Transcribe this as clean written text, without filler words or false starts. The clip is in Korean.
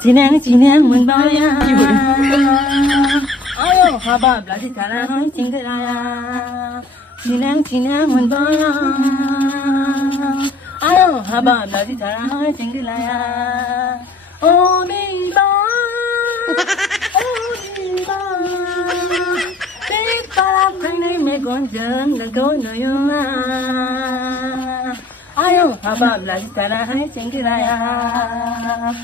진행 문바야 아유 하바 블라디 타라 징그라야 진행 문바야 아유 하바 블라디 타라 징그라야 오미바 빅바라 팽네 메곤정 나고노요마 아유 하바 블라디 타라 징그라야